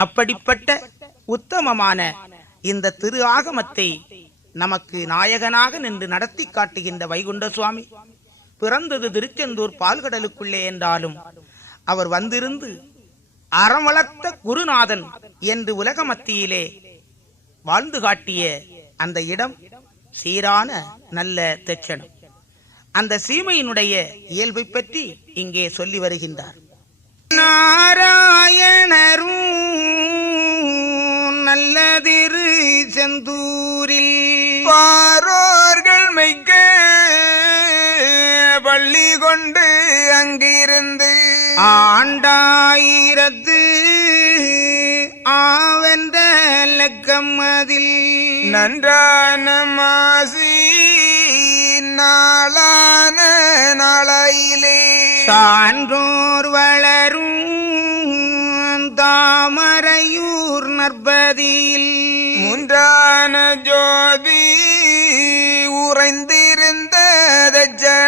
அப்படிப்பட்ட உத்தமமான இந்த திரு ஆகமத்தை நமக்கு நாயகனாக நின்று நடத்தி காட்டுகின்ற வைகுண்ட சுவாமி பிறந்தது திருச்செந்தூர் பால்கடலுக்குள்ளே என்றாலும் அவர் வந்திருந்து அறம் வளர்த்த குருநாதன் என்று உலக மத்தியிலே வாழ்ந்து காட்டிய அந்த இடம் சீரான நல்ல தெச்சனம் அந்த சீமையினுடைய இயல்பை பற்றி இங்கே சொல்லி வருகின்றார். நாராயணரும் நல்லதிரு செந்தூரில் பாரோர்கள் மைக்க பள்ளி கொண்டு அங்கிருந்து ஆண்டாயிரத்து ஆவென்ற லக்கம் அதில். நன்றான மாசி நாளான நாளையிலே. சான்றோர் வளரும் தாமரையூர் நற்பதியில். முன்றான ஜோதி உறைந்திருந்த ஜனத்தில்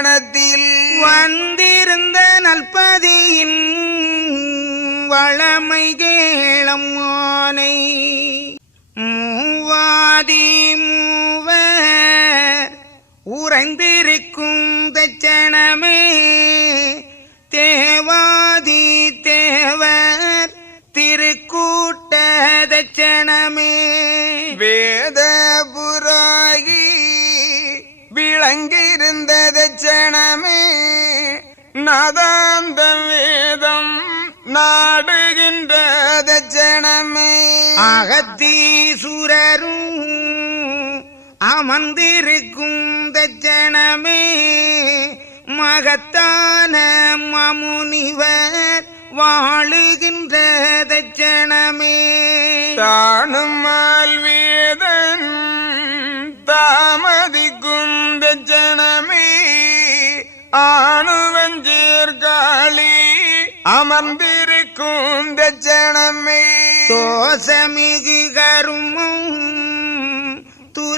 உறைந்திருக்கும் தச்சனமே தேவாதி தேவர் திருக்கூட்ட தச்சனமே வேத புராகி விளங்கியிருந்த தட்சணமே. நாதாந்த வேதம் நாடுகின்ற தட்சணமே. அகத்தீசுரர் அமர்ந்திருக்கும் தச்சனமே மகத்தான மமுனிவர் வாழுகின்ற தச்சனமே தானும் வேதன் தாமதிக்கும் தட்சணமே ஆணுவஞ்சேர்காளி அமர்ந்திருக்கும் தட்சணமே தோசமிகு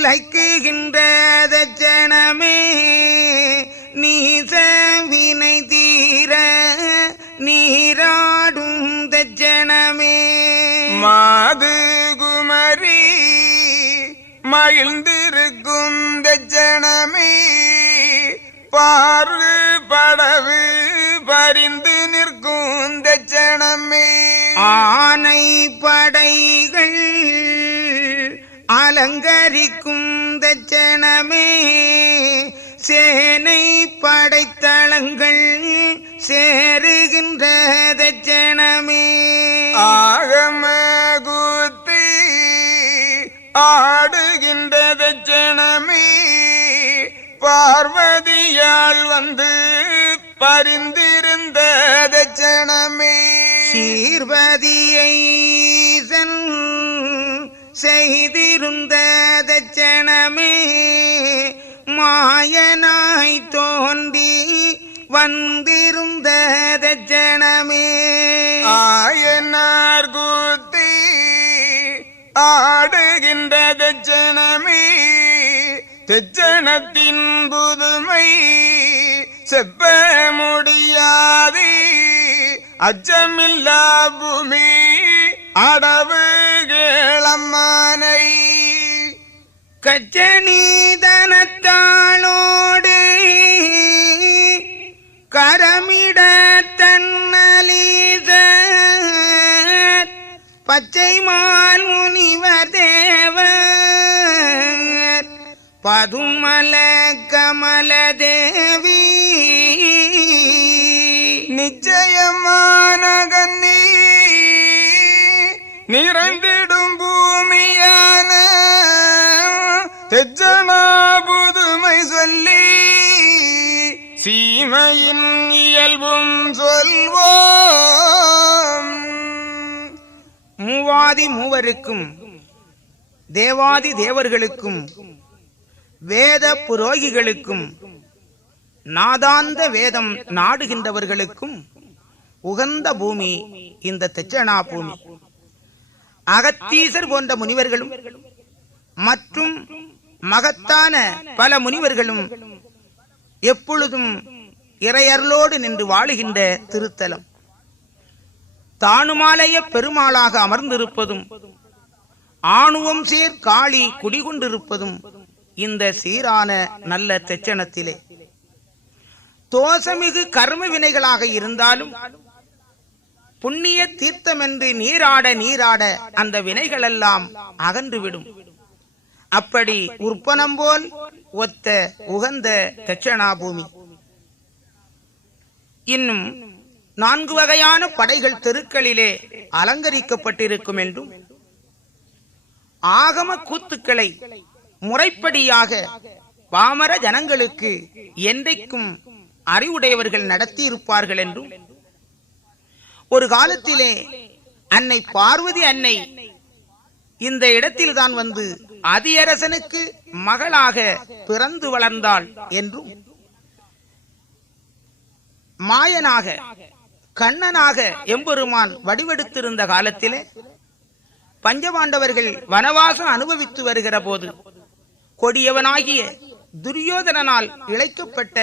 துளைக்குகின்ற தச்சனமே நீச வினை தீர நீராடும் தச்சனமே மாது குமரி மகிழ்ந்திருக்கும் தட்சணமே பார்வு படவு பரிந்து நிற்கும் தட்சணமே ஆனை படைகள் அலங்கரிக்கும் தச்சனமே சேனை படைத்தளங்கள் சேருகின்ற தச்சனமே ஆகம கூத்தி ஆடுகின்ற தட்சணமே பார்வதியால் வந்து பரிந்திருந்த தட்சணமே சீர்வதியை ஈசன் செய்திருந்த தச்சனமே மாயனாய் தோன்றி வந்திருந்த தச்சனமே ஆயனார் கூத்தி ஆடுகின்ற தட்சணமே தெச்சனத்தின் புதுமை செப்ப முடியாது அச்சமில்லா பூமி அடவு கேளம்மானை கச்சனீதனத்தாளோடு கரமிட தன்னலீத பச்சைமான் முனிவர் தேவர் பதுமல கமல தேவி நிச்சயமான கண்ணி நிறைந்திடும் பூமியான தெச்சனா புதுமை சொல்லி சீமையின் இயல்பும் சொல்வோம். மூவாதி மூவருக்கும் தேவாதி தேவர்களுக்கும் வேத புரோகிகளுக்கும் நாதாந்த வேதம் நாடுகின்றவர்களுக்கும் உகந்த பூமி இந்த தெச்சனா பூமி. அகத்தீசர் போன்ற முனிவர்களும் மற்றும் மகத்தான பல முனிவர்களும் எப்பொழுதும் இறையர்களோடு நின்று வாழுகின்ற திருத்தலம். தானுமாலய பெருமாளாக அமர்ந்திருப்பதும் ஆணுவம் சேர் காளி குடிகொண்டிருப்பதும் இந்த சீரான நல்ல தெச்சனத்திலே தோசமிகு கர்ம வினைகளாக இருந்தாலும் புண்ணிய தீர்த்தம் என்று நீராட நீராட அந்த வினைகளெல்லாம் அகன்றுவிடும். அப்படி உற்பனம் போல் ஒத்த உகந்த தட்சணா பூமி இன்னும் நான்கு வகையான படைகள் தெருக்களிலே அலங்கரிக்கப்பட்டிருக்கும் என்றும் ஆகம கூத்துக்களை முறைப்படியாக பாமர ஜனங்களுக்கு என்றைக்கும் அறிவுடையவர்கள் நடத்தியிருப்பார்கள் என்றும் ஒரு காலத்திலே அன்னை பார்வதி அன்னை இந்த இடத்தில் தான் வந்து அதியரசனுக்கு மகளாக பிறந்து வளர்ந்தாள் என்றும் மாயனாக கண்ணனாக எம்பெருமான் வடிவெடுத்திருந்த காலத்திலே பஞ்சபாண்டவர்கள் வனவாசம் அனுபவித்து வருகிற போது கொடியவனாகிய துரியோதனனால் இழைக்கப்பட்ட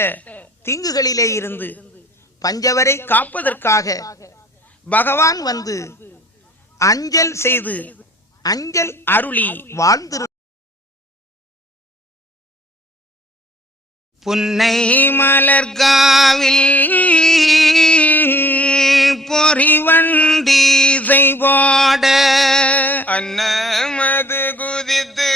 தீங்குகளிலே இருந்து பஞ்சவரை காப்பதற்காக பகவான் வந்து அஞ்சல் செய்து அஞ்சல் அருளி வாழ்ந்திரு புன்னை மலர்காவில் பொறிவண்டி செய்வாட அன்னமது குதித்து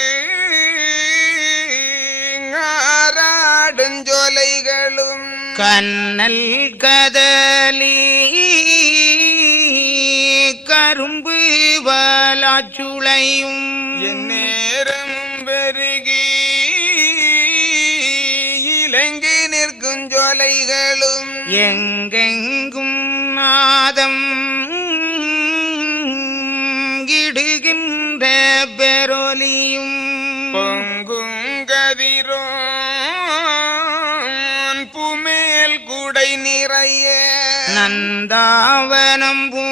ஆராடுஞ்சோலைகளும் கண்ணல் கதலி கரும்பு வலாச்சுளையும் எந்நேரம் பெருகி இலங்கை நிற்கும் ஜோலைகளும் எங்கெங்கும் நாதம் இடுகின்ற பெரோலியும் பொங்கும் கதிரோன் புமேல் குடை நிறைய நந்தாவனம் பூத்து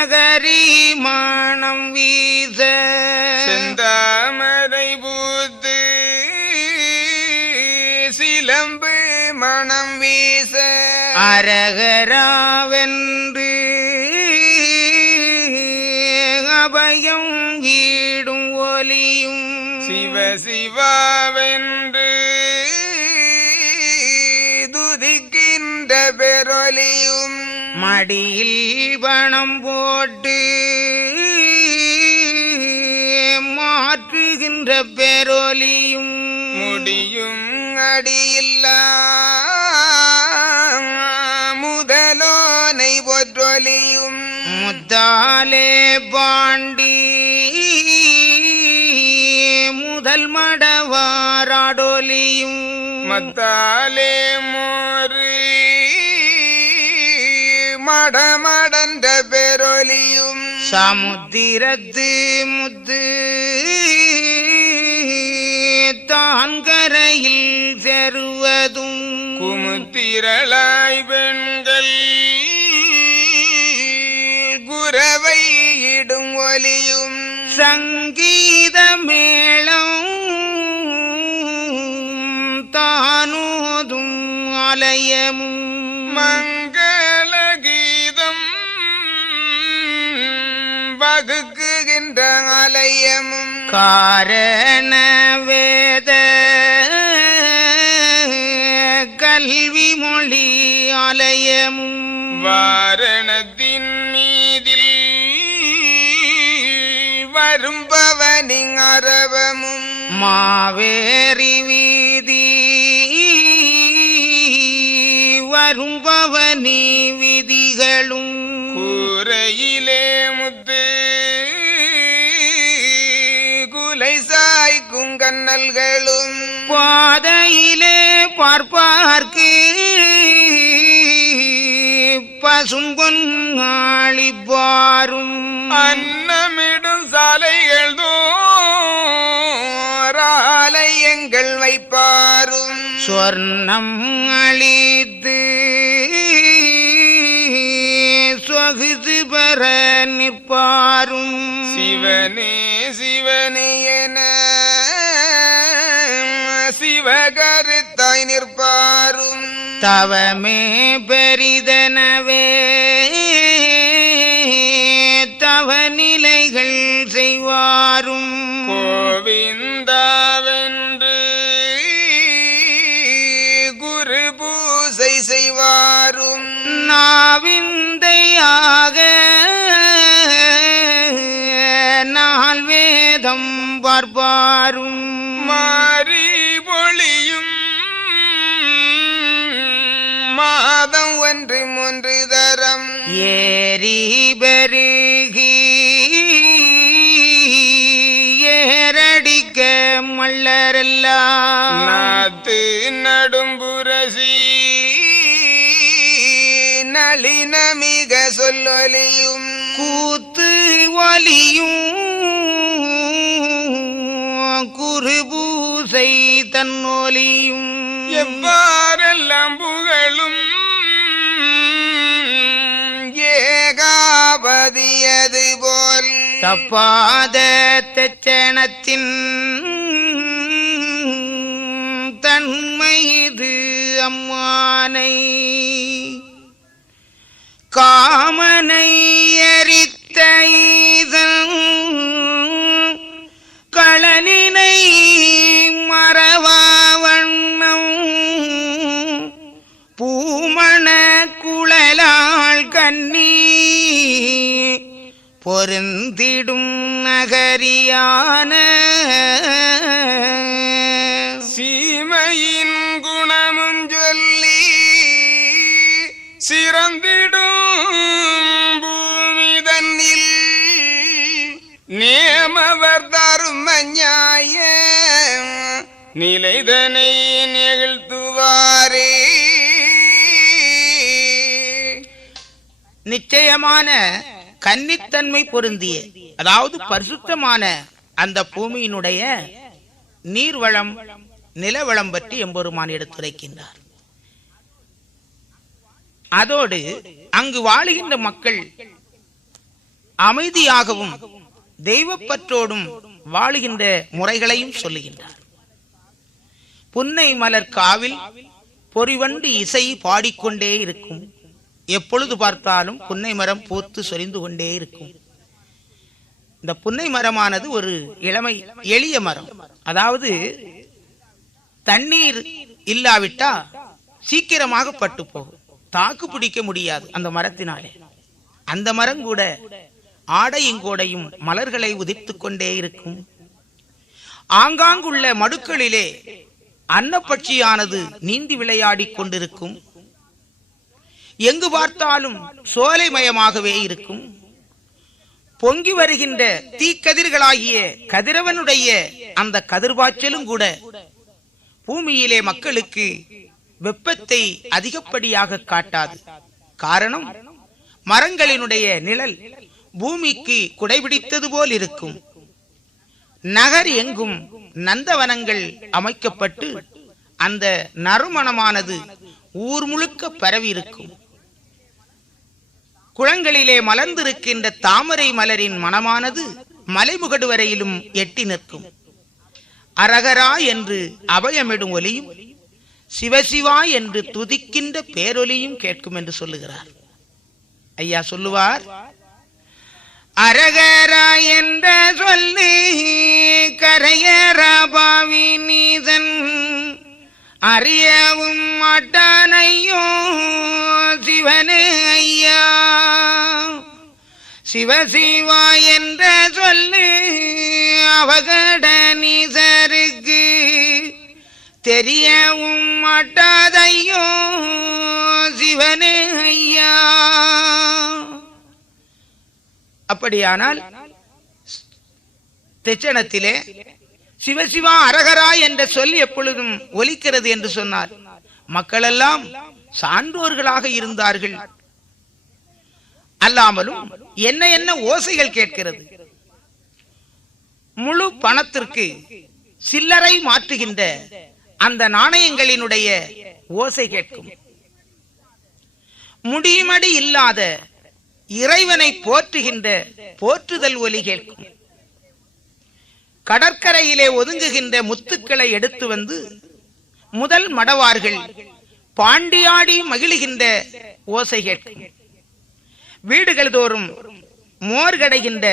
நகரி மானம் வீச செந்தாமரை பூத்து சிலம்பு மணம் வீச. அரகராவென்று அபயம் வீடும் ஒலியும். சிவ சிவாவென்று துதிக்கின்ற பெரொலியும். மடியில் பணம் போட்டு மாற்றுகின்ற பெரோலியும் முடியும் அடியில்லா முதலோனை பொற்றொலியும் முத்தாலே பாண்டி முதல் மடவாராடொலியும் மத்தாலே மடமடந்த பெரொலியும் சமுத்திரத்து முத்து தான் கரையில் செருவதும் குமுத்திரளாய் பெண்கள் குரவை இடும் ஒலியும் சங்கீத மேளம் தானோதும் ஆலயமும் மங்கள ஆலயமும் காரண வேத கல்வி மொழி ஆலயமும் வாரணத்தின் மீதில் வரும் பவனின் அரவமும் மாவேரி வீதி வரும் பவனி விதிகளும் கூரையிலே முத்து கண்ணல்களும் பாதையிலே பார்ப்பார்க்கு. பசும்பொன் ஆளிப்பாரும் அன்னமிடும் சாலைகள் தோராலயங்கள் வைப்பாரும். சொர்ணம் அளித்து சொகுது பெற நிற்பாரும். சிவனே சிவனே என சிவகருத்தாய் நிற்பாரும். தவமே பெரிதனவே தவநிலைகள் செய்வாரும். கோவிந்தாவென்று குரு பூசை செய்வாரும். நாவிந்தையாக நாள் வேதம் பார்ப்பாரும். பெருகி ஏரடிக்க மல்லரெல்லாம் நாத்து நடும்புரசி. நளின மிக சொல்லொலியும். கூத்து ஒலியும். குருபூசை தன்னொலியும். எவ்வாறெல்லாம் புகழும் தப்பாத தெச்சேனத்தின் தன்மை இது அம்மானை. காமனை எரித்த ஈசன் களனினை மறவாவண்ணம் பூமண குழலாள் கண்ணீர் பொருந்திடும் நகரியான சீமையின் குணமும் சொல்லி சிறந்திடும் பூமி தன்னில் நேமவர் தருமஞாய நிலைதனை நிகழ்த்துவாரே. நிச்சயமான கன்னித்தன்மை பொருந்திய அதாவது பரிசுத்தமான அந்த பூமியினுடைய நீர்வளம் நிலவளம் பற்றி எம்பெருமான் எடுத்துரைக்கின்றார். அதோடு அங்கு வாழுகின்ற மக்கள் அமைதியாகவும் தெய்வப்பற்றோடும் வாழுகின்ற முறைகளையும் சொல்லுகின்றார். புன்னை மலர் காவில் பொறிவண்டு இசை பாடிக்கொண்டே இருக்கும் எப்பொழுது பார்த்தாலும் புன்னை மரம் பூத்து சொரிந்து கொண்டே இருக்கும். இந்த புன்னை மரமானது ஒரு இளமை எளிய மரம். அதாவது தண்ணீர் இல்லாவிட்டா சீக்கிரமாக பட்டு போகும். தாக்கு பிடிக்க முடியாது அந்த மரத்தினாலே. அந்த மரம் கூட ஆடையும் கூடையும் மலர்களை உதிர்த்து கொண்டே இருக்கும். ஆங்காங்குள்ள மடுக்களிலே அன்னப்பட்சியானது நீந்தி விளையாடிக் கொண்டிருக்கும். எங்கு பார்த்தாலும் சோலைமயமாகவே இருக்கும். பொங்கி வருகின்ற தீக்கதிர்களாகிய கதிரவனுடைய அந்த கதிர்பாய்ச்சலும் கூட பூமியிலே மக்களுக்கு வெப்பத்தை அதிகப்படியாக காட்டாது. காரணம் மரங்களினுடைய நிழல் பூமிக்கு குடைபிடித்தது போல் இருக்கும். நகர் எங்கும் நந்தவனங்கள் அமைக்கப்பட்டு அந்த நறுமணமானது ஊர் முழுக்க பரவி இருக்கும். குளங்களிலே மலர்ந்திருக்கின்ற தாமரை மலரின் மனமானது மலைமுகடு வரையிலும் எட்டி நிற்கும். அரகரா என்று அபயமிடும் ஒலியும் சிவசிவா என்று துதிக்கின்ற பேரொலியும் கேட்கும் என்று சொல்லுகிறார். ஐயா சொல்லுவார் அரகரா என்ற சொல்லி கரையரா பாவி நீதன் அறியவும் மாட்டானையோ சிவனே சிவசிவா என்ற சொல்லு அவகட நீசருக்கு தெரியவும் மாட்டாதையோ சிவனே ஐயா. அப்படியானால் தெச்சனத்திலே சிவசிவா அரகரா என்ற சொல் எப்பொழுதும் ஒலிக்கிறது என்று சொன்னார். மக்களெல்லாம் சான்றோர்களாக இருந்தார்கள். அல்லாமலும் என்ன என்ன ஓசைகள் கேட்கிறது. முழு பணத்திற்கு சில்லறை மாற்றுகின்ற அந்த நாணயங்களினுடைய ஓசை கேட்கும். முடிமடி இல்லாத இறைவனை போற்றுகின்ற போற்றுதல் ஒலி கேட்கும். கடற்கரையிலே ஒதுங்குகின்ற முத்துக்களை எடுத்து வந்து முதல் மடவார்கள் பாண்டியாடி மகிழுகின்ற ஓசை கேட்கும். வீடுகள் தோறும் மோர் கடைகின்ற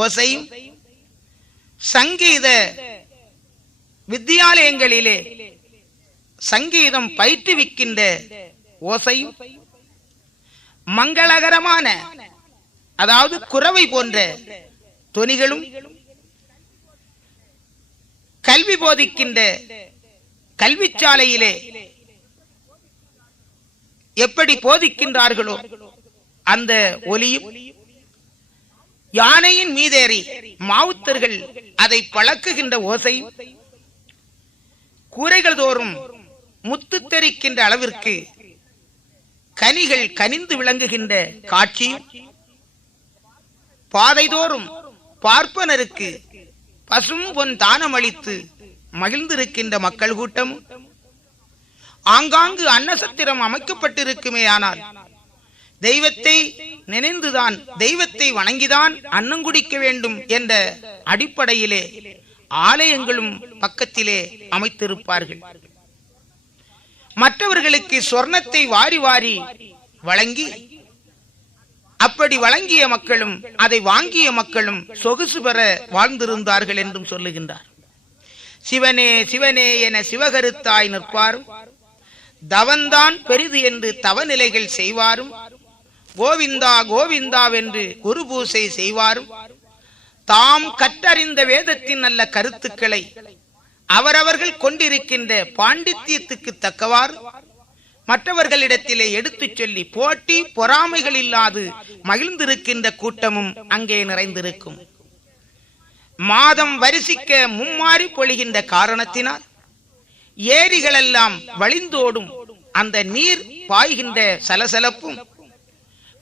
ஓசையும் சங்கீத வித்தியாலயங்களிலே சங்கீதம் பயிற்றுவிக்கின்ற ஓசையும் மங்களகரமான அதாவது குறவை போன்ற தொனிகளும் கல்வி போதிக்கின்ற கல்விச்சாலையிலே எப்படி போதிக்கின்றார்களோ அந்த ஒலியும் யானையின் மீதேறி மாவுத்தர்கள் அதை பழக்குகின்ற ஓசை கூரைகள் தோறும் முத்து தெரிக்கின்ற அளவிற்கு கனிகள் கனிந்து விளங்குகின்ற காட்சியும் பாதைதோறும் பார்ப்பனருக்கு பசும் பொன் தானம் அளித்து மகிழ்ந்திருக்கின்ற மக்கள் கூட்டமும் ஆங்காங்கு அன்னசத்திரம் அமைக்கப்பட்டிருக்குமே ஆனால் தெய்வத்தை நினைந்துதான் தெய்வத்தை வணங்கிதான் அன்னம் குடிக்க வேண்டும் என்ற அடிப்படையிலே ஆலயங்களும் பக்கத்திலே அமைத்திருப்பார்கள். மற்றவர்களுக்கு சொர்ணத்தை வாரி வாரி வழங்கி அப்படி வழங்கிய மக்களும் அதை வாங்கிய மக்களும் சொகுசு பெற வாழ்ந்திருந்தார்கள் என்றும் சொல்லுகின்றார். சிவனே சிவனே என சிவகருத்தாய் நிற்பாரும் தவன்தான் பெரிது என்று தவநிலைகள் செய்வாரும் கோவிந்தா கோவிந்தாவென்று குரு பூசை செய்வாரும். தாம் கற்றறிந்த வேதத்தின் நல்ல கருத்துக்களை அவரவர்கள் கொண்டிருக்கின்ற பாண்டித்தியத்துக்கு தக்கவாறு மற்றவர்களிடத்திலே எடுத்துச் சொல்லி போட்டி பொறாமைகள் இல்லாது மகிழ்ந்திருக்கின்ற கூட்டமும் அங்கே நிறைந்திருக்கும். மாதம் வரிசிக்க மும்மாறி பொழிகின்ற காரணத்தினால் ஏரிகளெல்லாம் வழிந்தோடும் அந்த நீர் பாய்கின்ற சலசலப்பும்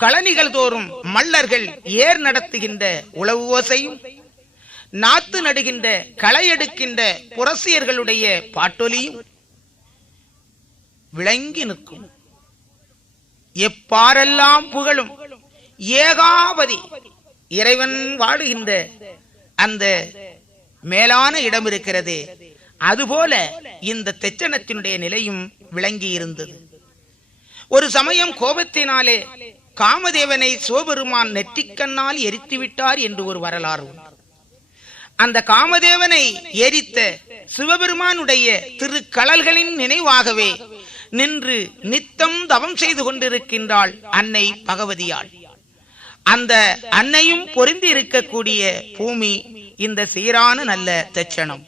களனிகள் தோறும் மல்லர்கள் ஏர் நடத்துகின்ற உளவு ஓசையும் நாத்து நடுகின்ற களை எடுக்கின்ற புரசியர்களுடைய பாட்டொலியும் விளங்கி நிற்கும். எப்பாரெல்லாம் புகழும் ஏகாபதி இறைவன் வாடுகின்ற அந்த மேலான இடம் இருக்கிறது. அதுபோல இந்த தெச்சனத்தினுடைய நிலையும் விளங்கி இருந்தது ஒரு சமயம் கோபத்தினாலே காமதேவனை சிவபெருமான் நெற்றிக்கண்ணால் எரித்து விட்டார் என்று ஒரு வரலாறு அந்த காமதேவனை எரித்த சிவபெருமானுடைய திருக்கழல்களின் நினைவாகவே நின்று நித்தம் தவம் செய்து கொண்டிருக்கின்றாள் அன்னை பகவதியாள். அந்த அன்னையும் பொருந்தி இருக்கக்கூடிய பூமி இந்த சீரான நல்ல தச்சனம்